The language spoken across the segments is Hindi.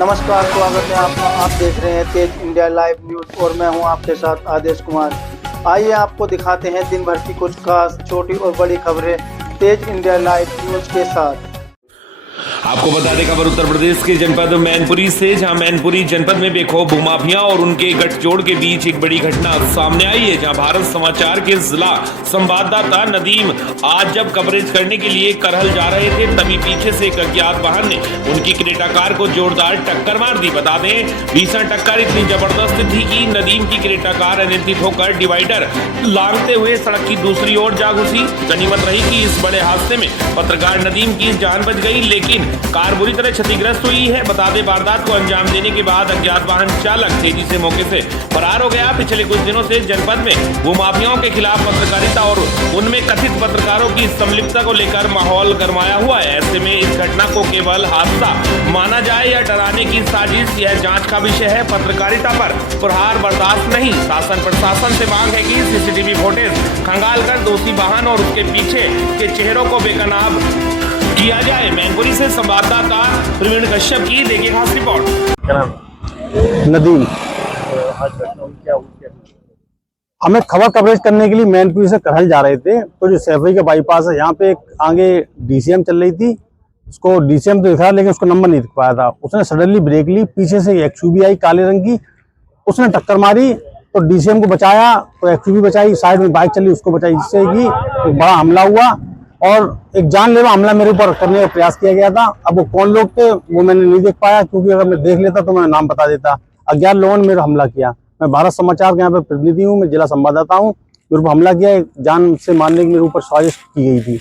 नमस्कार, स्वागत है आपका। आप देख रहे हैं तेज इंडिया लाइव न्यूज और मैं हूं आपके साथ आदेश कुमार। आइए आपको दिखाते हैं दिन भर की कुछ खास छोटी और बड़ी खबरें तेज इंडिया लाइव न्यूज के साथ। आपको बता दें खबर उत्तर प्रदेश के जनपद मैनपुरी से, जहां मैनपुरी जनपद में बेखौफ भूमाफिया और उनके गठजोड़ के बीच एक बड़ी घटना सामने आई है। जहां भारत समाचार के जिला संवाददाता नदीम आज जब कवरेज करने के लिए करहल जा रहे थे, तभी पीछे से एक अज्ञात वाहन ने उनकी क्रेटा कार को जोरदार टक्कर मार दी। बता दें भीषण टक्कर इतनी जबरदस्त थी कि नदीम की क्रेटा कार अनियंत्रित होकर डिवाइडर लांघते हुए सड़क की दूसरी ओर जा घुसी। गनीमत रही कि इस बड़े हादसे में पत्रकार नदीम की जान बच गई, लेकिन कार बुरी तरह क्षतिग्रस्त हुई है। बता दें वारदात को अंजाम देने के बाद अज्ञात वाहन चालक तेजी से मौके से फरार हो गया। पिछले कुछ दिनों से जनपद में भूमाफियाओं के खिलाफ पत्रकारिता और उनमें कथित पत्रकारों की संलिप्तता को लेकर माहौल गरमाया हुआ है। ऐसे में इस घटना को केवल हादसा माना जाए या डराने की साजिश, यह जांच का विषय है। पत्रकारिता पर प्रहार बर्दाश्त नहीं। शासन प्रशासन से मांग है कि सीसीटीवी फुटेज खंगाल कर दोषी वाहन और उसके पीछे के चेहरों को बेनकाब किया जाए। मैनपुरी से संवाददाता प्रवीण कश्यप की देखिए खास रिपोर्ट। नदीम, हमें खबर कवरेज करने के लिए मैनपुरी से करहल जा रहे थे, तो जो सैफई का बाईपास है यहाँ पे एक आगे डीसीएम चल रही थी। उसको डीसीएम तो दिखा, लेकिन उसका नंबर नहीं दिख पाया था। उसने सडनली ब्रेक ली, पीछे से एक्सयूवी आई काले रंग की, उसने टक्कर मारी तो डीसीएम को बचाया, तो एक्सयूवी बचाई, साइड में बाइक चली उसको बचाई, जिससे कि एक बड़ा हमला हुआ और एक जानलेवा हमला मेरे ऊपर करने का प्रयास किया गया था। अब वो कौन लोग थे वो मैंने नहीं देख पाया, क्योंकि अगर मैं देख लेता तो मैं नाम बता देता। अज्ञात लोगों ने मेरा हमला किया। मैं भारत समाचार के यहाँ पे प्रतिनिधि हूँ, मैं जिला संवाददाता हूँ। मेरे ऊपर हमला किया, जान से मारने की मेरे ऊपर साजिश की गई थी।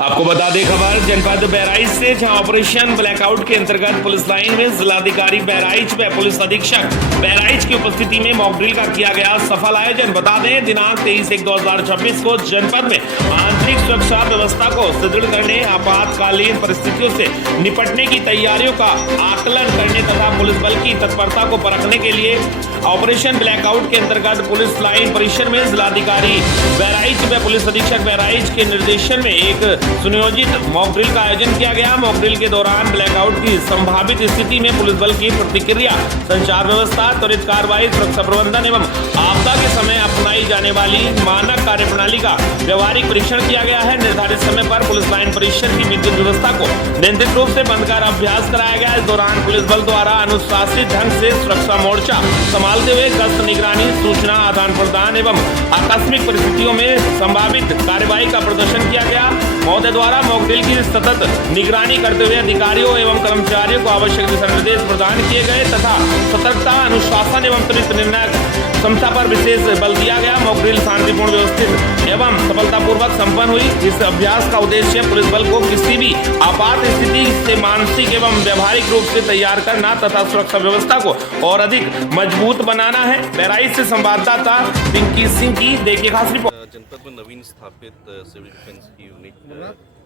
आपको बता दें खबर जनपद बहराइच से, जहां ऑपरेशन ब्लैकआउट के अंतर्गत पुलिस लाइन में जिलाधिकारी बहराइच व पुलिस अधीक्षक बहराइच की उपस्थिति में मॉक ड्रिल का किया गया सफल आयोजन। बता दें दिनांक 23/1/2026 को जनपद में आंतरिक सुरक्षा व्यवस्था को सुदृढ़ करने, आपातकालीन परिस्थितियों से निपटने की तैयारियों का आकलन करने तथा पुलिस बल की तत्परता को परखने के लिए ऑपरेशन ब्लैकआउट के अंतर्गत पुलिस लाइन परिसर में जिलाधिकारी बहराइच व पुलिस अधीक्षक बहराइच के निर्देशन में एक सुनियोजित मॉक ड्रिल का आयोजन किया गया। मॉक ड्रिल के दौरान ब्लैकआउट की संभावित स्थिति में पुलिस बल की प्रतिक्रिया, संचार व्यवस्था, त्वरित कार्रवाई, सुरक्षा प्रबंधन एवं आपदा के समय अपनाई जाने वाली मानक कार्यप्रणाली का व्यवहारिक परीक्षण किया गया है। निर्धारित समय पर पुलिस लाइन परिसर की विद्युत व्यवस्था को नियंत्रित रूप से बंद कर अभ्यास कराया गया। इस दौरान पुलिस बल द्वारा अनुशासित ढंग से सुरक्षा मोर्चा संभालते हुए गश्त, निगरानी, सूचना आदान प्रदान एवं आकस्मिक परिस्थितियों में संभावित कार्रवाई का प्रदर्शन किया गया। महोदय द्वारा मॉक ड्रिल की सतत निगरानी करते हुए अधिकारियों एवं कर्मचारियों को आवश्यक दिशा निर्देश प्रदान किए गए तथा सतर्कता, अनुशासन एवं त्वरित निर्णय क्षमता पर विशेष बल दिया गया। मॉक ड्रिल शांतिपूर्ण, व्यवस्थित एवं सफलतापूर्वक संपन्न हुई। इस अभ्यास का उद्देश्य पुलिस बल को किसी भी आपात स्थिति से मानसिक एवं व्यवहारिक रूप से तैयार करना तथा सुरक्षा व्यवस्था को और अधिक मजबूत बनाना है। बहराइच से संवाददाता पिंकी सिंह की देखिए खास रिपोर्ट। जनपद में नवीन स्थापित सिविल डिफेंस की यूनिट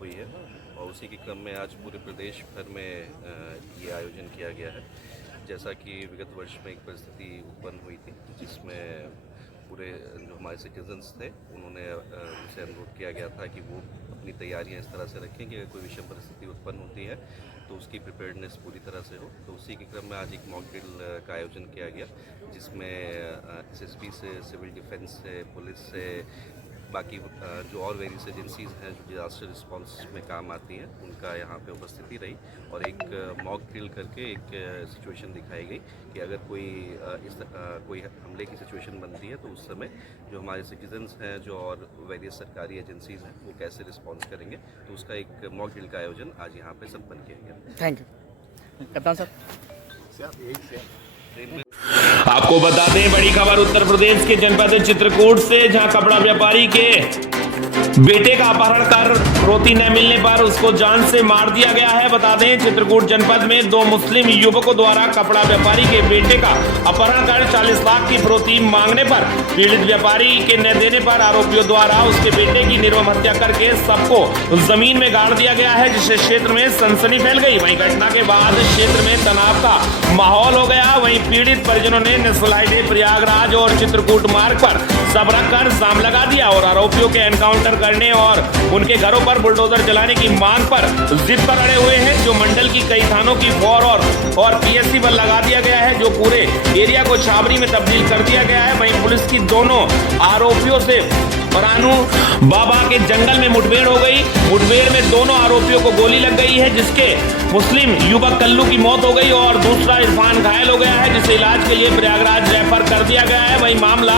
हुई है और उसी के क्रम में आज पूरे प्रदेश भर में ये आयोजन किया गया है। जैसा कि विगत वर्ष में एक परिस्थिति उत्पन्न हुई थी, जिसमें पूरे जो हमारे सिटीजन्स थे उन्होंने उनसे अनुरोध किया गया था कि वो अपनी तैयारियां इस तरह से रखें कि अगर कोई विषम परिस्थिति उत्पन्न होती है तो उसकी प्रिपेयर्डनेस पूरी तरह से हो। तो उसी के क्रम में आज एक मॉक ड्रिल का आयोजन किया गया, जिसमें एसएसबी से, सिविल डिफेंस से, पुलिस से, बाकी जो और वेरियस एजेंसीज़ हैं जो डिजास्टर रिस्पांस में काम आती हैं, उनका यहाँ पे उपस्थिति रही और एक मॉक ड्रिल करके एक सिचुएशन दिखाई गई कि अगर कोई हमले की सिचुएशन बनती है तो उस समय जो हमारे सिटीजन्स हैं, जो और वेरियस सरकारी एजेंसीज़ हैं, वो कैसे रिस्पॉन्स करेंगे। तो उसका एक मॉक ड्रिल का आयोजन आज यहाँ पे संपन्न किया गया। थैंक यू कप्तान साहब। आपको बता दें बड़ी खबर उत्तर प्रदेश के जनपद चित्रकूट से, जहां कपड़ा व्यापारी के बेटे का अपहरण कर रोटी न मिलने पर उसको जान से मार दिया गया है। बता दें चित्रकूट जनपद में 2 मुस्लिम युवकों द्वारा कपड़ा व्यापारी के बेटे का अपहरण कर 40 लाख की फिरौती मांगने पर पीड़ित व्यापारी के न देने पर आरोपियों द्वारा उसके बेटे की निर्मम हत्या करके सबको जमीन में गाड़ दिया गया है, जिससे क्षेत्र में सनसनी फैल गई। वहीं घटना के बाद क्षेत्र में तनाव का माहौल हो गया। वहीं पीड़ित परिजनों ने नेशनल हाईवे प्रयागराज और चित्रकूट मार्ग पर सब रखकर जाम लगा दिया और आरोपियों के एनकाउंटर करने और उनके घरों पर बुलडोजर चलाने की मांग पर जिद पर अड़े हुए हैं, जो मंडल की कई थानों की फौर और पीएससी पर लगा दिया गया है, जो पूरे एरिया को छावनी में तब्दील कर दिया गया है। वहीं पुलिस की दोनों आरोपियों से परानू बाबा के जंगल में मुठभेड़ हो गई। मुठभेड़ में दोनों आरोपियों को गोली लग गई है, जिसके मुस्लिम युवक कल्लू की मौत हो गई और दूसरा इरफान घायल हो गया है, जिसे इलाज के लिए प्रयागराज रेफर कर दिया गया है। वहीं मामला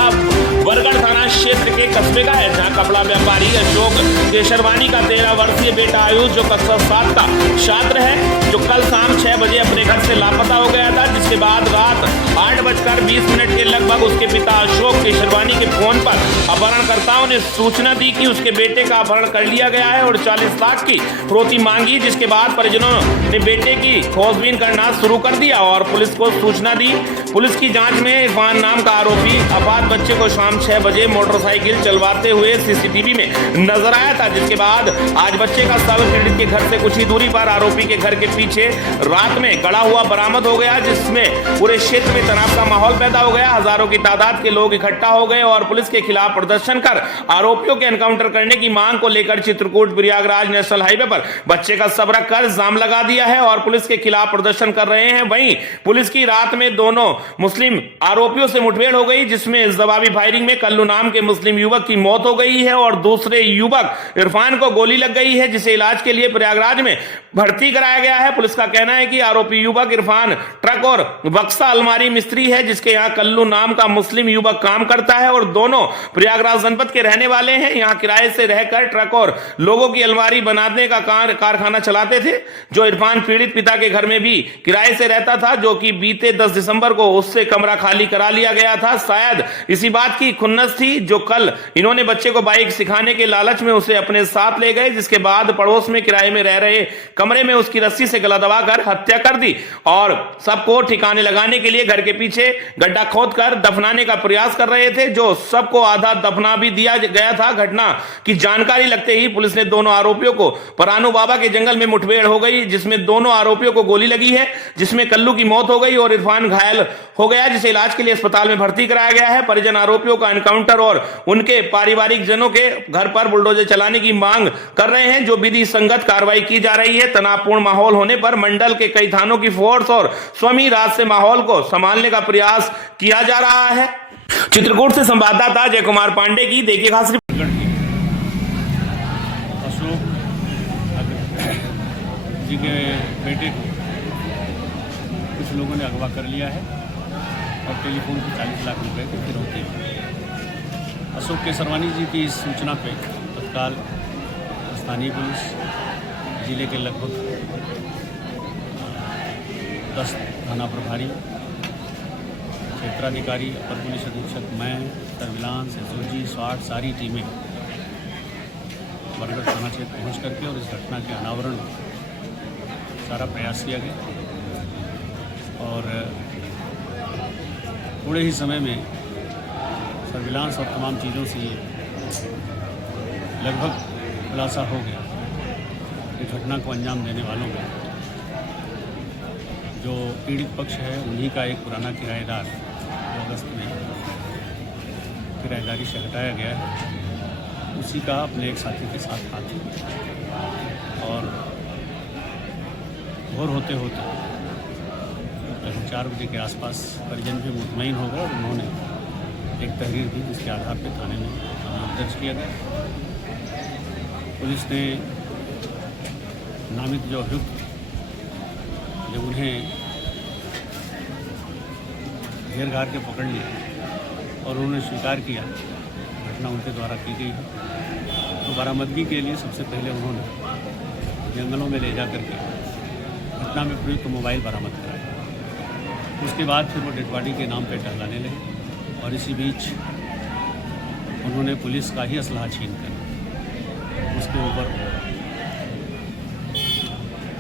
बरगढ़ थाना क्षेत्र के कस्बे का है, जहां कपड़ा व्यापारी अशोक केशरवानी का 13 वर्षीय बेटा आयुष, जो कक्षा 7 का छात्र है, जो कल शाम 6 बजे अपने घर से लापता हो गया था, जिसके बाद रात 8:20 के लगभग उसके पिता अशोक केशरवानी के फोन पर अपहरणकर्ताओं ने सूचना दी कि उसके बेटे का अपहरण कर लिया गया है और 40 लाख की फिरौती मांगी, जिसके बाद परिजनों ने बेटे की खोजबीन करना शुरू कर दिया और पुलिस को सूचना दी। पुलिस की जांच में इरफान नाम का आरोपी अपात बच्चे को शाम 6 बजे मोटरसाइकिल चलवाते हुए सीसीटीवी में नजर आया था, जिसके बाद आज बच्चे का शव पीड़ित के घर से कुछ ही दूरी पर आरोपी के घर के पीछे रात में गड़ा हुआ बरामद हो गया, जिसमें पूरे क्षेत्र में तनाव का माहौल पैदा हो गया। हजारों की तादाद के लोग इकट्ठा हो गए और पुलिस के खिलाफ प्रदर्शन कर आरोपियों के एनकाउंटर करने की मांग को लेकर चित्रकूट प्रयागराज नेशनल हाईवे पर बच्चे का शव रखकर जाम लगा दिया है और पुलिस के खिलाफ प्रदर्शन कर रहे हैं। वहीं पुलिस की रात में दोनों मुस्लिम आरोपियों से मुठभेड़ हो गई, जिसमें जवाबी फायरिंग में कल्लू नाम के मुस्लिम युवक की मौत हो गई है और दूसरे युवक इरफान को गोली लग गई है, जिसे इलाज के लिए प्रयागराज में भर्ती कराया गया है। पुलिस का कहना है कि आरोपी युवक इरफान ट्रक और बक्सा अलमारी मिस्त्री है, जिसके यहाँ कल्लू नाम का मुस्लिम युवक काम करता है और दोनों प्रयागराज जनपद के रहने वाले हैं। यहाँ किराए से रहकर ट्रक और लोगों की अलमारी बनाने का कारखाना चलाते थे। जो इरफान पीड़ित पिता के घर में भी किराए से रहता था, जो कि बीते 10 दिसंबर को उससे कमरा खाली करा लिया गया था। शायद इसी बात की खुन्नस थी जो कल इन्होंने बच्चे को बाइक सिखाने के लालच में उसे अपने साथ ले गए, जिसके बाद पड़ोस में किराए में रह रहे कमरे में उसकी रस्सी से गला दबाकर हत्या कर दी और सबको ठिकाने लगाने के लिए घर के पीछे गड्ढा खोदकर दफनाने का प्रयास कर रहे थे, जो सबको आधा दफना भी दिया गया था। घटना की जानकारी लगते ही पुलिस ने दोनों आरोपियों को परानू बाबा के जंगल में मुठभेड़ हो गई, जिसमें दोनों आरोपियों को गोली लगी है, जिसमें कल्लू की मौत हो गई और इरफान घायल हो गया, जिसे इलाज के लिए अस्पताल में भर्ती कराया गया है। परिजन आरोपियों का एनकाउंटर और उनके पारिवारिक जनों के घर पर बुलडोजर चलाने की मांग कर रहे हैं, जो विधि संगत कार्रवाई की जा रही है। तनावपूर्ण माहौल होने पर मंडल के कई थानों की फोर्स और स्वमी रात से माहौल को संभालने का प्रयास किया जा रहा है। चित्रकूट से संवाददाता जय कुमार पांडे की देखिए खास रिपोर्ट। अशोक जी के बेटे को कुछ लोगों ने अगवा कर लिया है और टेलीफोन पे 40 लाख रुपए की फिरौती। अशोक केशरवानी जी की इस सूचना पे तत्काल स्थानीय पुलिस जिले के लगभग 10 थाना प्रभारी, क्षेत्राधिकारी, अपर पुलिस अधीक्षक, मैं, सर्विलांस, एसओजी, स्वाट, सारी टीमें बरगढ़ थाना क्षेत्र पहुँच करके और इस घटना के अनावरण सारा प्रयास किया गया और थोड़े ही समय में सर्विलांस और तमाम चीज़ों से लगभग खुलासा हो गया कि घटना को अंजाम देने वालों में जो पीड़ित पक्ष है उन्हीं का एक पुराना किराएदार जो अगस्त में किराएदारी से हटाया गया है, उसी का अपने एक साथी के साथ हाथ और भोर होते होते लगभग 4 बजे के आसपास परिजन भी मुतमईन हो गए और उन्होंने एक तहरीर दी, जिसके आधार पर थाने में मामला दर्ज किया गया। पुलिस ने नामित जो अभियुक्त जब उन्हें घेर घार के पकड़ लिया और उन्होंने स्वीकार किया घटना उनके द्वारा की गई है, तो बरामदगी के लिए सबसे पहले उन्होंने जंगलों में ले जा करके घटना में प्रयुक्त मोबाइल बरामद कराया। उसके बाद फिर वो डेड बॉडी के नाम पे टहलाने लगे और इसी बीच उन्होंने पुलिस का ही असलहा छीन कर उसके ऊपर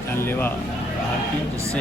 जानलेवा प्रहार किया, जिससे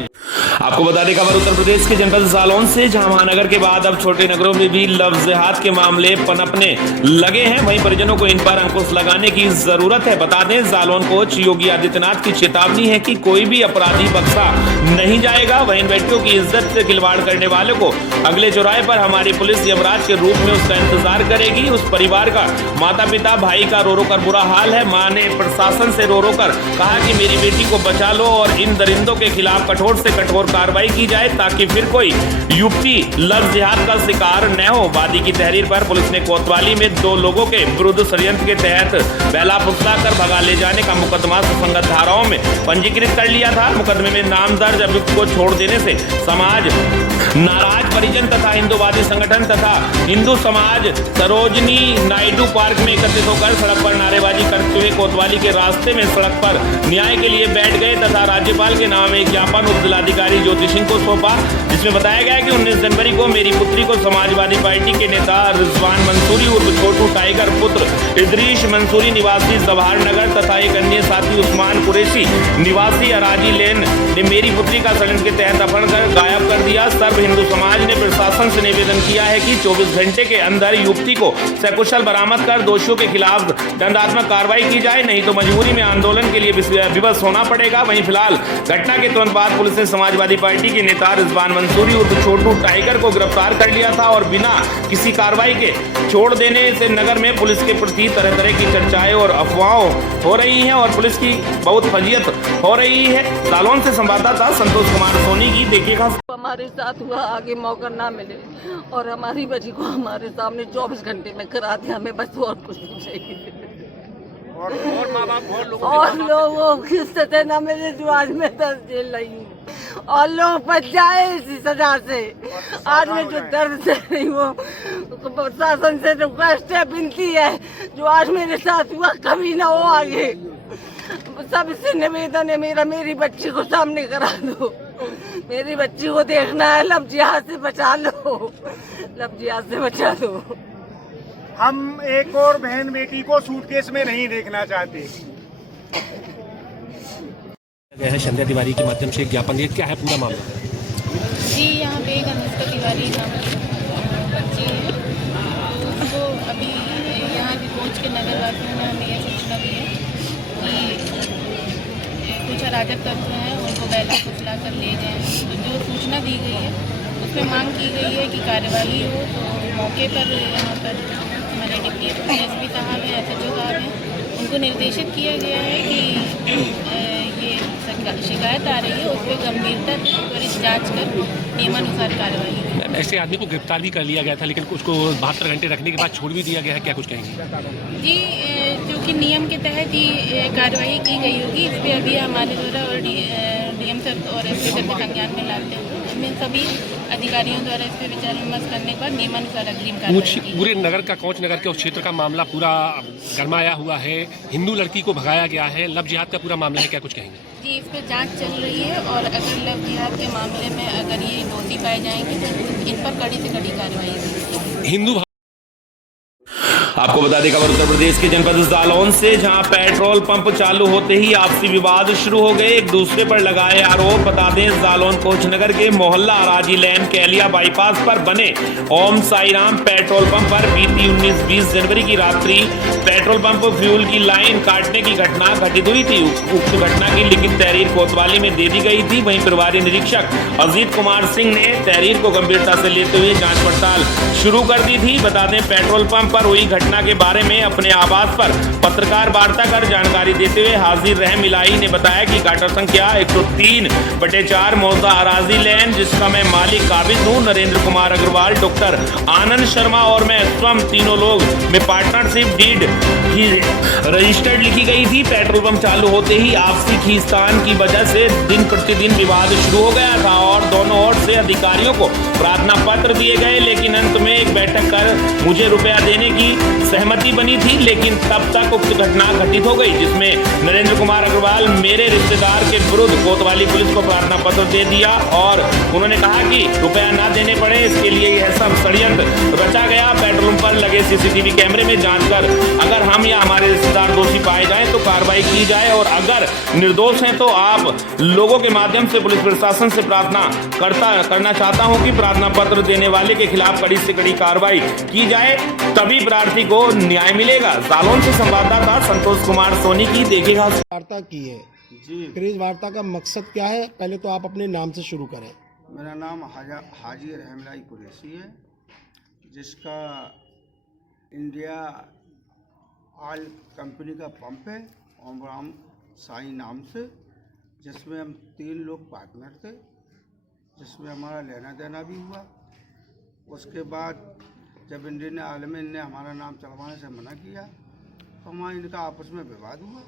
आपको बता दें खबर उत्तर प्रदेश के जनपद जालौन से, जहां महानगर के बाद अब छोटे नगरों में भी लव जिहाद के मामले पनपने लगे हैं। वहीं परिजनों को इन पर अंकुश लगाने की जरूरत है। बता दें जालौन कोच योगी आदित्यनाथ की चेतावनी है कि कोई भी अपराधी बख्शा नहीं जाएगा। वहीं इन व्यक्तियों की इज्जत से खिलवाड़ करने वालों को अगले चौराहे पर हमारी पुलिस यमराज के रूप में उसका इंतजार करेगी। उस परिवार का माता पिता भाई का रो रो कर बुरा हाल है। मां ने प्रशासन से रो रो कर कहा कि मेरी बेटी को बचा लो और इन दरिंदों के खिलाफ कठोर से कठोर कार्रवाई की जाए ताकि फिर कोई युवती लव जिहाद का शिकार न हो। वादी की तहरीर पर पुलिस ने कोतवाली में 2 लोगों के विरुद्ध षड्यंत्र के तहत बेला फुसला कर भगा ले जाने का मुकदमा सुसंगत धाराओं में पंजीकृत कर लिया था। मुकदमे में नाम दर्ज अभियुक्त को छोड़ देने से समाज नाराज। परिजन तथा हिंदूवादी संगठन तथा हिंदू समाज सरोजनी नायडू पार्क में एकत्रित होकर सड़क पर नारेबाजी करते हुए कोतवाली के रास्ते में सड़क पर न्याय के लिए बैठ गए तथा राज्यपाल के नाम एक ज्ञापन उप जिलाधिकारी ज्योति सिंह को सौंपा, जिसमें बताया गया कि 19 जनवरी को मेरी पुत्री को समाजवादी पार्टी के नेता रिजवान मंसूरी उर्फ छोटू टाइगर पुत्र इदरीश मंसूरी निवासी जवाहर नगर तथा एक अन्य साथी उस्मान कुरैशी निवासी अराजी लेन ने मेरी पुत्री का षड्यंत्र के तहत अपहरण कर गायब कर दिया। सर्व हिंदू समाज ने प्रशासन से निवेदन किया है कि 24 घंटे के अंदर युवती को सकुशल बरामद कर दोषियों के खिलाफ दंडात्मक कार्रवाई की जाए, नहीं तो मजबूरी में आंदोलन के लिए विवश होना पड़ेगा। वहीं फिलहाल घटना के तुरंत बाद पुलिस ने समाजवादी पार्टी के नेता रिजवान मंसूरी उर्फ छोटू टाइगर को गिरफ्तार कर लिया था और बिना किसी कार्रवाई के छोड़ देने से नगर में पुलिस के प्रति तरह तरह की चर्चाएं और अफवाहें हो रही हैं और पुलिस की बहुत फजीयत हो रही है। जालौन से संवाददाता संतोष कुमार सोनी की देखिएगा। हमारे साथ हुआ, आगे मौका ना मिले और हमारी बच्ची को हमारे सामने 24 घंटे में करा दिया। हमें बस और कुछ नहीं चाहिए। और माँ बाप और लोगों की सजा न मिले जो आज मैं 10 जेल रही हूँ और लोग बच जाए इसी सजा से। आज में जो दर्द से रही वो प्रशासन से रिक्वेस्ट है, विनती है, जो आज मेरे साथ हुआ कभी ना हो आगे। सबसे निवेदन है मेरा, मेरी बच्ची को सामने करा दो। मेरी बच्ची को देखना है, लव जिहाद से बचा लो, लव जिहाद से बचा दो। हम एक और बहन बेटी को सूटकेस में नहीं देखना चाहते। गया है संध्या तिवारी के माध्यम से एक ज्ञापन, ये क्या है पूरा मामला? जी, यहाँ पे एक अनुष्का तिवारी नाम की बच्ची है, उसको अभी यहाँ के कोच के नगरवासियों ने हमें ये सूचना दी है कि कुछ अराजक तत्व हैं उनको बैला फुसला कर ले गए हैं। जो सूचना दी गई है उसमें मांग की गई है कि कार्यवाही हो। तो मौके पर यहाँ पर हमारे डिप्टी एसपी साहब हैं, एसएचओ साहब हैं, उनको निर्देशित किया गया है कि ये शिकायत आ रही है उस पर गंभीरता त्वरित जांच कर नियमानुसार कार्रवाई। ऐसे आदमी को गिरफ्तार भी कर लिया गया था लेकिन उसको 72 घंटे रखने के बाद छोड़ भी दिया गया है, क्या कुछ कहेंगे? जी, जो कि नियम के तहत ही कार्रवाई की गई होगी। इस पर अभी हमारे द्वारा और डीएम सर और एसपी सर के संज्ञान में लाते हुए इसमें सभी अधिकारियों द्वारा इस पर विचार विमर्श करने पर नियमानुसार अग्रिम कार्रवाई। पूरे नगर का, कोच नगर के उस क्षेत्र का मामला पूरा गरमाया हुआ है। हिंदू लड़की को भगाया गया है, लव जिहाद का पूरा मामला है, क्या कुछ कहेंगे? जी, इस पर जांच चल रही है और अगर लव जिहाद के मामले में अगर ये दोषी पाए जाएंगे तो इन पर कड़ी से कड़ी कार्रवाई होगी। हिंदू आपको बता दें खबर उत्तर प्रदेश के जनपद जालौन से, जहां पेट्रोल पंप चालू होते ही आपसी विवाद शुरू हो गए, एक दूसरे पर लगाए आरोप। बता दें जालौन कोच नगर के मोहल्ला अराजी लेन कैलिया बाईपास पर बने ओम साईराम पेट्रोल पंप पर बीती 19-20 जनवरी की रात्रि पेट्रोल पंप फ्यूल की लाइन काटने की घटना घटित हुई थी। उक्त घटना की लिखित तहरीर कोतवाली में दे दी गई थी। वहीं प्रभारी निरीक्षक अजीत कुमार सिंह ने तहरीर को गंभीरता से लेते हुए जांच पड़ताल शुरू कर दी थी। बता दें पेट्रोल पंप पर हुई घटना के बारे में अपने आवास पर पत्रकार वार्ता कर जानकारी देते हुए हाजिर रहम इलाही ने बताया कि गाटर संख्या 103/4 मौजा अराजी लेन, जिसका मैं मालिक काबिज हूँ, नरेंद्र कुमार अग्रवाल, डॉक्टर आनंद शर्मा और मैं स्वयं, तीनों लोग में पार्टनरशिप डीड की रजिस्टर्ड लिखी गई थी। पेट्रोल पंप चालू होते ही आपसी खींचतान की वजह से दिन प्रतिदिन विवाद शुरू हो गया था और दोनों ओर से अधिकारियों को प्रार्थना पत्र दिए गए, लेकिन अंत में एक बैठक कर मुझे रुपया देने की सहमति बनी थी। लेकिन तब तक उक्त घटना घटित हो गई, जिसमें नरेंद्र कुमार अग्रवाल मेरे रिश्तेदार के विरुद्ध कोतवाली पुलिस को प्रार्थना पत्र दे दिया और उन्होंने कहा कि रुपया ना देने पड़े, इसके लिए यह सब षड्यंत्र रचा गया। पेट्रोल पंप पर लगे सीसीटीवी कैमरे में जांच कर अगर हम या हमारे रिश्तेदार दोषी पाए जाएं तो कार्रवाई की जाए और अगर निर्दोष हैं तो आप लोगों के माध्यम से पुलिस प्रशासन से प्रार्थना करना चाहता हूं कि प्रार्थना पत्र देने वाले के खिलाफ कड़ी से कड़ी कार्रवाई की जाए, तभी प्रार्थी को न्याय मिलेगा। जालौन से संवाददाता संतोष कुमार सोनी की देखिएगा। वार्ता की है जी, फिर इस वार्ता का मकसद क्या है, पहले तो आप अपने नाम से शुरू करें। मेरा नाम हाजी रहमलाई कुरैशी है, जिसका इंडिया ऑयल कंपनी का पंप है ओमराम साई नाम से, जिसमें हम 3 लोग पार्टनर थे, जिसमें हमारा लेना देना भी हुआ। उसके बाद जब इंडियन ऑयल में इनने हमारा नाम चढ़वाने से मना किया तो हमारा इनका आपस में विवाद हुआ।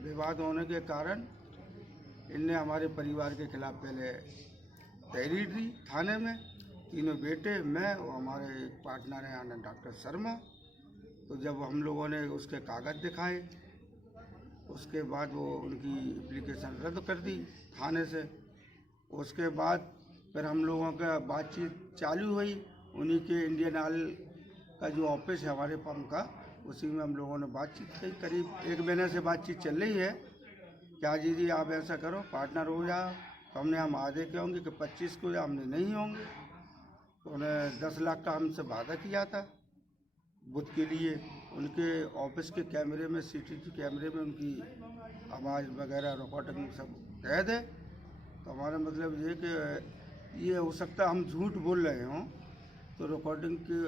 विवाद होने के कारण इनने हमारे परिवार के खिलाफ पहले तहरीर दी थाने में, तीनों बेटे, मैं और हमारे एक पार्टनर हैं आनंद डॉक्टर शर्मा। तो जब हम लोगों ने उसके कागज़ दिखाए, उसके बाद वो उनकी एप्लीकेशन रद्द कर दी थाने से। उसके बाद फिर हम लोगों का बातचीत चालू हुई। उन्हीं के इंडियन ऑयल का जो ऑफिस है हमारे पंप का, उसी में हम लोगों ने बातचीत की। करीब 1 महीने से बातचीत चल रही है। क्या जी आप ऐसा करो, पार्टनर हो जाओ। तो हमने हम आधे के होंगे कि 25 को हमने नहीं होंगे। तो उन्हें 10 लाख का हमसे वादा किया था बुध के लिए। उनके ऑफिस के कैमरे में, CCTV कैमरे में उनकी आवाज़ वगैरह रिकॉर्डिंग सब कैद है। तो हमारा मतलब ये कि ये हो सकता है हम झूठ बोल रहे हों, तो रिकॉर्डिंग के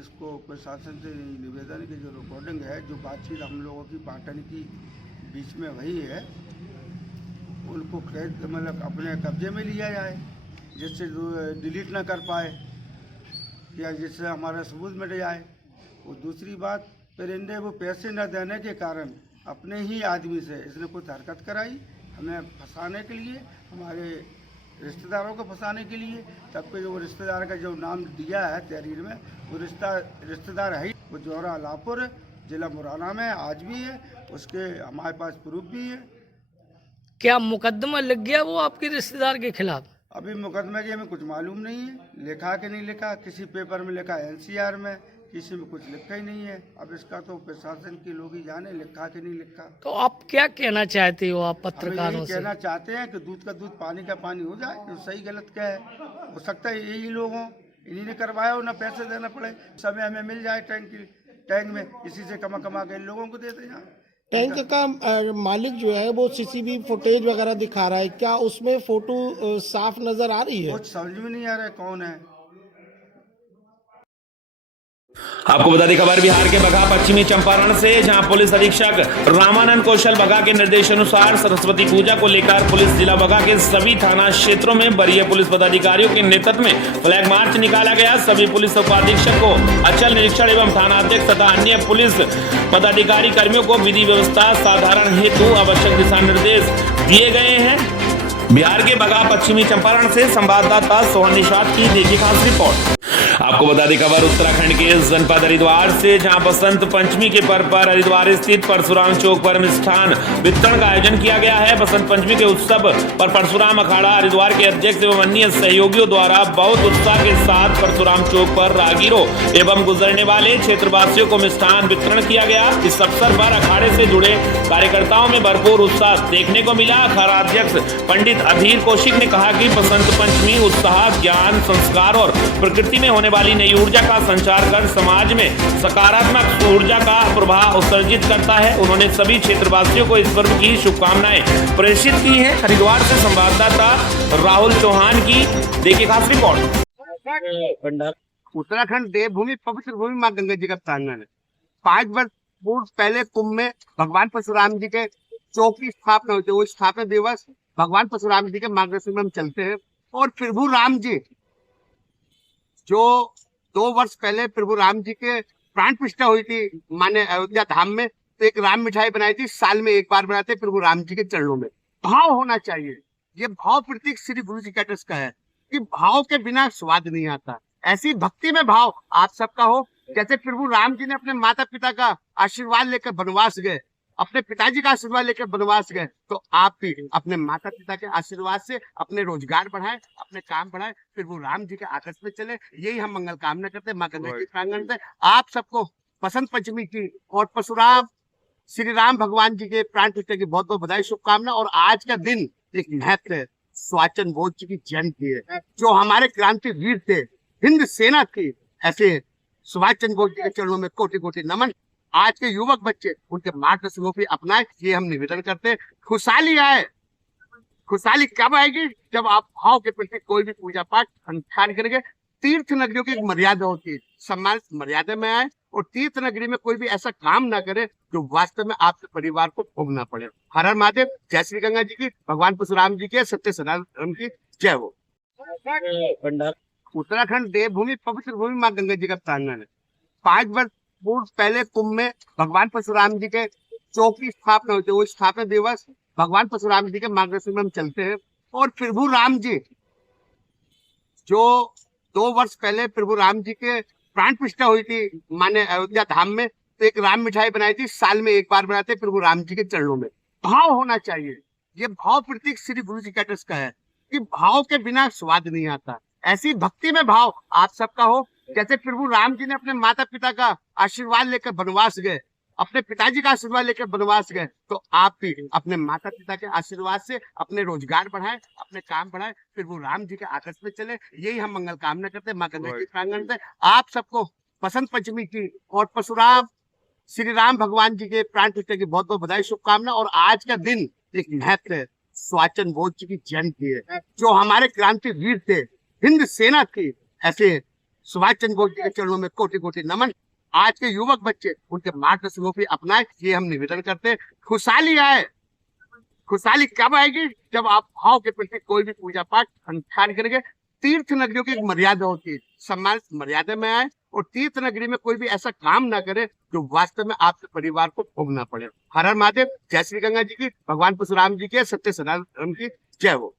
इसको प्रशासन से निवेदन है कि जो रिकॉर्डिंग है, जो बातचीत हम लोगों की पार्टनर की बीच में वही है, उनको कैद मतलब अपने कब्जे में लिया जाए, जिससे डिलीट ना कर पाए या जिससे हमारा सबूत मिट जाए। और दूसरी बात, फिर इनने वो पैसे न देने के कारण अपने ही आदमी से इसने कुछ हरकत कराई हमें फंसाने के लिए, हमारे रिश्तेदारों को फंसाने के लिए। तब पे जो रिश्तेदार का जो नाम दिया है तहरीर में, वो रिश्तेदार है, वो जौहरा लापुर जिला मुराना में आज भी है, उसके हमारे पास प्रूफ भी है। क्या मुकदमा लग गया वो आपके रिश्तेदार के खिलाफ? अभी मुकदमे की हमें कुछ मालूम नहीं है, लिखा कि नहीं लिखा। किसी पेपर में लिखा NCR में, किसी में कुछ लिखा ही नहीं है। अब इसका तो प्रशासन के लोग ही जाने लिखा कि नहीं लिखा। तो आप क्या कहना चाहते हो आप पत्रकारों से? कहना चाहते हैं कि दूध का दूध पानी का पानी हो जाए। तो सही गलत क्या है, हो सकता है यही लोग हों, इन्हीं ने करवाया हो, ना पैसे देना पड़े, समय हमें मिल जाए टैंक में, इसी से कमा के इन लोगों को देते हैं। टैंक का मालिक जो है वो CCTV फुटेज वगैरह दिखा रहा है, क्या उसमें फोटो साफ नजर आ रही है? कुछ समझ में नहीं आ रहा है कौन है। आपको बता दें खबर बिहार के बगहा पश्चिमी चंपारण से, जहां पुलिस अधीक्षक रामानंद कौशल बगहा के निर्देशानुसार सरस्वती पूजा को लेकर पुलिस जिला बगहा के सभी थाना क्षेत्रों में वरीय पुलिस पदाधिकारियों के नेतृत्व में फ्लैग मार्च निकाला गया। सभी पुलिस उपाधीक्षक को अचल निरीक्षण एवं थानाध्यक्ष तथा अन्य पुलिस पदाधिकारी कर्मियों को विधि व्यवस्था साधारण हेतु आवश्यक दिशा निर्देश दिए गए हैं। बिहार के बगहा पश्चिमी चंपारण से संवाददाता सोहन निषाद की देखिए खास रिपोर्ट। आपको बता दें खबर उत्तराखंड के जनपद हरिद्वार से, जहां बसंत पंचमी के पर्व पर हरिद्वार स्थित परशुराम चौक पर मिष्ठान वितरण का आयोजन किया गया है। बसंत पंचमी के उत्सव पर परशुराम अखाड़ा हरिद्वार के अध्यक्ष एवं अन्य सहयोगियों द्वारा बहुत उत्साह के साथ परशुराम चौक पर राहगीरों एवं गुजरने वाले क्षेत्रवासियों को मिष्ठान वितरण किया गया। इस अवसर पर अखाड़े से जुड़े कार्यकर्ताओं में भरपूर उत्साह देखने को मिला। अखाड़ा अध्यक्ष पंडित अधीर कौशिक ने कहा कि बसंत पंचमी उत्साह, ज्ञान, संस्कार और प्रकृति में होने वाली नई ऊर्जा का संचार कर समाज में सकारात्मक ऊर्जा का प्रभाव उत्सर्जित करता है। उन्होंने सभी क्षेत्रवासियों को इस पर्व की शुभकामनाएं प्रेषित की हैं। हरिद्वार से संवाददाता राहुल चौहान की देखिए खास रिपोर्ट। उत्तराखंड देवभूमि, पवित्र भूमि, माँ गंगा जी का प्रांगण है। 5 वर्ष पूर्व पहले कुंभ में भगवान परशुराम जी के चौक की स्थापना होती है। वो स्थापना दिवस भगवान परशुराम जी के मार्गदर्शन में हम चलते हैं। और प्रभु राम जी, जो 2 वर्ष पहले प्रभु राम जी के प्राण प्रतिष्ठा हुई थी माने अयोध्या धाम में, तो एक राम मिठाई बनाई थी, साल में एक बार बनाते प्रभु राम जी के चरणों में। भाव होना चाहिए, ये भाव प्रतीक श्री गुरु जी कैटर्स का है कि भाव के बिना स्वाद नहीं आता। ऐसी भक्ति में भाव आप सबका हो। जैसे प्रभु राम जी ने अपने माता पिता का आशीर्वाद लेकर वनवास गए, अपने पिताजी का आशीर्वाद लेकर वनवास गए, तो आप भी अपने माता पिता के आशीर्वाद से अपने रोजगार बढ़ाएं, अपने काम बढ़ाएं, प्रभु राम जी के आदर्श में चले। यही हम मंगल कामना करते हैं माँ गंगा जी प्रांगण से। आप सबको बसंत पंचमी की और परशुराम श्री राम भगवान जी के प्राण प्रतिष्ठा की बहुत बहुत बधाई शुभकामना। और आज का दिन एक महत्व है, सुभाष चंद्र बोस जी की जयंती है, जो हमारे क्रांति वीर थे, हिंद सेना थी। ऐसे सुभाष चंद्र बोस जी के चरणों में कोटि कोटि नमन। आज के युवक बच्चे उनके मार्गदर्शन को भी अपनाए, ये हम निवेदन करते हैं। खुशहाली आए। खुशहाली कब आएगी? जब आप भाव के प्रति कोई भी पूजा पाठ अनुष्ठान करेंगे। तीर्थ नगरियों की एक मर्यादा होती है, सम्मान मर्यादा में आए और तीर्थ नगरी में कोई भी ऐसा काम ना करे जो वास्तव में आपके परिवार को भोगना पड़े। हर हर महादेव। जय श्री गंगा जी की, भगवान परशुराम जी के, सत्य सनातन धर्म की जय हो। उत्तराखंड देवभूमि, पवित्र भूमि, माँ गंगा जी का प्रांगण है। 5 वर्ष पूर्व पहले कुंभ में भगवान परशुराम जी के चौक की स्थापना होती है। वो स्थापना दिवस भगवान परशुराम जी के मार्गदर्शन में हम चलते हैं। और प्रभु राम जी, जो 2 वर्ष पहले प्रभु राम जी के प्राण प्रतिष्ठा हुई थी माने अयोध्या धाम में, तो एक राम मिठाई बनाई थी, साल में एक बार बनाते प्रभु राम जी के चरणों में। भाव होना चाहिए। ये भाव प्रतीक श्री गुरु जी कैटर्स का है कि भाव के बिना स्वाद नहीं आता। ऐसी भक्ति में भाव आप सबका हो। जैसे प्रभु राम जी ने अपने माता पिता का आशीर्वाद लेकर वनवास गए, अपने पिताजी का आशीर्वाद लेकर वनवास गए, तो आप भी अपने माता पिता के आशीर्वाद से अपने रोजगार बढ़ाएं, अपने काम बढ़ाएं, प्रभु राम जी के आदर्श में चले। यही हम मंगल कामना करते हैं माँ गंगा जी प्रांगण से। आप सबको बसंत पंचमी की और परशुराम श्री राम भगवान जी के प्राण प्रतिष्ठा की बहुत बहुत बधाई शुभकामना। और आज का दिन एक महत्व है, सुभाष चंद्र बोस जी की जयंती है, जो हमारे क्रांति वीर थे, हिंद सेना थी। ऐसे सुभाष चंद्र बोस जी के चरणों में कोटि कोटि नमन। आज के युवक बच्चे उनके मार्गदर्शन को भी अपनाए, ये हम निवेदन करते हैं। खुशहाली आए। खुशहाली कब आएगी? जब आप भाव के प्रति कोई भी पूजा पाठ अनुष्ठान करेंगे। तीर्थ नगरियों की एक मर्यादा होती है, सम्मान मर्यादा में आए और तीर्थ नगरी में कोई भी ऐसा काम ना करे जो वास्तव में आपके परिवार को भोगना पड़े। हर हर महादेव। जय श्री गंगा जी की, भगवान परशुराम जी के, सत्य सनातन धर्म की जय हो।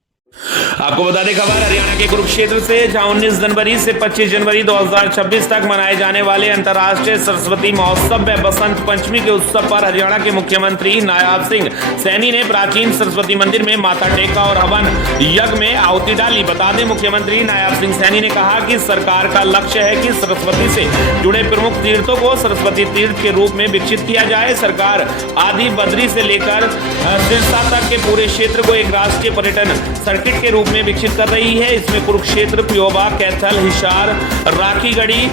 आपको बता दें खबर हरियाणा के कुरुक्षेत्र से, जहां 19 जनवरी से 25 जनवरी 2026 तक मनाए जाने वाले अंतर्राष्ट्रीय सरस्वती महोत्सव व बसंत पंचमी के उत्सव पर हरियाणा के मुख्यमंत्री नायब सिंह सैनी ने प्राचीन सरस्वती मंदिर में माथा टेका और हवन यज्ञ में आहुति डाली। बता दें मुख्यमंत्री नायब सिंह सैनी ने कहा कि सरकार का लक्ष्य है कि सरस्वती से जुड़े प्रमुख तीर्थों को सरस्वती तीर्थ के रूप में विकसित किया जाए। सरकार आदि बद्री से लेकर सिरसा तक के पूरे क्षेत्र को एक राष्ट्रीय पर्यटन सर्किट के रूप में विकसित कर रही है। इसमें कुरुक्षेत्र, प्योबा, कैथल, हिसार, राखीगढ़ी,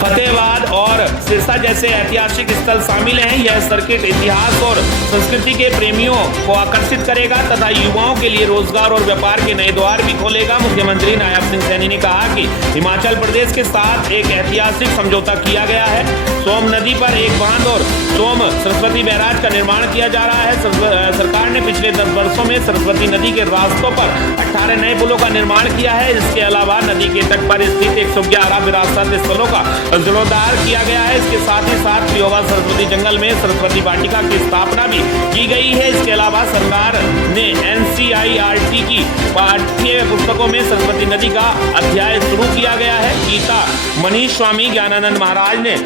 फतेहाबाद और सिरसा जैसे ऐतिहासिक स्थल शामिल हैं। यह सर्किट इतिहास और संस्कृति के प्रेमियों को आकर्षित करेगा तथा युवाओं के लिए रोजगार और व्यापार के नए द्वार भी खोलेगा। मुख्यमंत्री नायब सिंह सैनी ने कहा कि हिमाचल प्रदेश के साथ एक ऐतिहासिक समझौता किया गया है। सोम नदी पर एक बांध और सोम सरस्वती बैराज का निर्माण किया जा रहा है। सरकार ने पिछले 10 वर्षों में सरस्वती नदी के रास्तों पर 18 नए पुलों का निर्माण किया है। इसके अलावा नदी के तट पर स्थित 111 विरासत स्थलों का जीर्णोद्धार किया गया है। इसके साथ ही साथ प्योबा सरस्वती जंगल में सरस्वती वाटिका की स्थापना भी की गई है। इसके अलावा सरकार ने NCERT की पाठ्य पुस्तकों में सरस्वती नदी का अध्याय शुरू किया गया है। गीता मनीष स्वामी ज्ञानानंद महाराज ने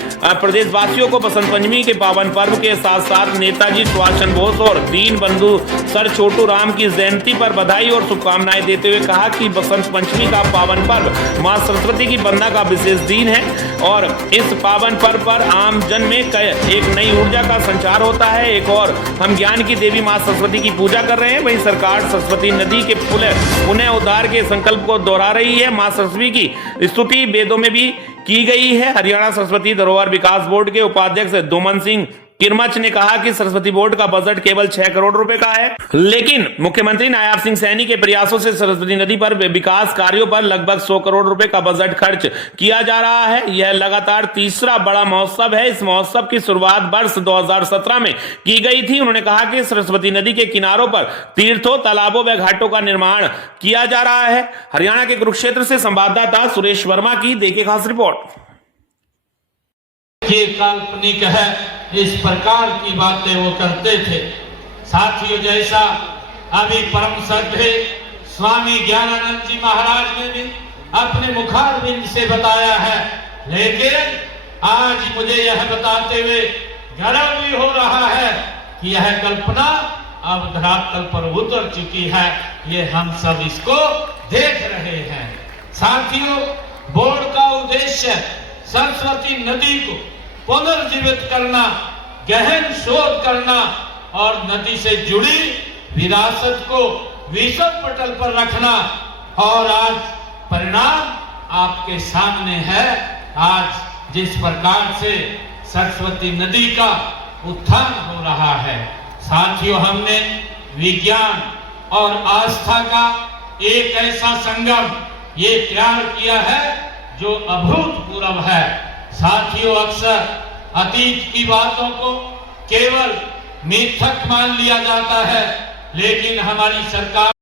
प्रदेशवासियों को बसंत पंचमी के पावन पर्व के साथ साथ नेताजी सुभाष चंद्र बोस और दीन बंधु सर छोटू राम की जयंती पर बधाई और शुभकामनाएं देते हुए कहा कि बसंत पंचमी का पावन पर्व मां सरस्वती की वंदना का विशेष दिन है और इस पावन पर्व पर आम जन में एक नई ऊर्जा का संचार होता है। एक और हम ज्ञान की देवी मां सरस्वती की पूजा कर रहे हैं। वहीं सरकार सरस्वती नदी के पुनः उद्धार के संकल्प को दोहरा रही है। मां सरस्वती की स्तुति वेदों में भी की गई है। हरियाणा सरस्वती धरोहर विकास बोर्ड के उपाध्यक्ष धूमन सिंह किरमच ने कहा कि सरस्वती बोर्ड का बजट केवल 6 करोड़ रुपए का है, लेकिन मुख्यमंत्री नायब सिंह सैनी के प्रयासों से सरस्वती नदी पर विकास कार्यों पर लगभग 100 करोड़ रुपए का बजट खर्च किया जा रहा है। यह लगातार तीसरा बड़ा महोत्सव है। इस महोत्सव की शुरुआत वर्ष 2017 में की गई थी। उन्होंने कहा कि सरस्वती नदी के किनारों पर तीर्थों, तालाबों व घाटों का निर्माण किया जा रहा है। हरियाणा के कुरुक्षेत्र से संवाददाता सुरेश वर्मा की देखिए खास रिपोर्ट। ये काल्पनिक है, इस प्रकार की बातें वो करते थे। साथियों, जैसा अभी परम श्रद्धेय स्वामी ज्ञानानंद जी महाराज ने भी अपने मुखारबिंद से बताया है, लेकिन आज मुझे यह बताते हुए गर्व भी हो रहा है कि यह कल्पना अब धरातल पर उतर चुकी है। ये हम सब इसको देख रहे हैं। साथियों, बोर्ड का उद्देश्य सरस्वती नदी को पुनर्जीवित करना गहन शोध करना और नदी से जुड़ी विरासत को विश्व पटल पर रखना। और आज परिणाम आपके सामने है। आज जिस प्रकार से सरस्वती नदी का उत्थान हो रहा है, साथियों, हमने विज्ञान और आस्था का एक ऐसा संगम ये तैयार किया है जो अभूतपूर्व है। साथियों, अक्सर अतीत की बातों को केवल मिथक मान लिया जाता है, लेकिन हमारी सरकार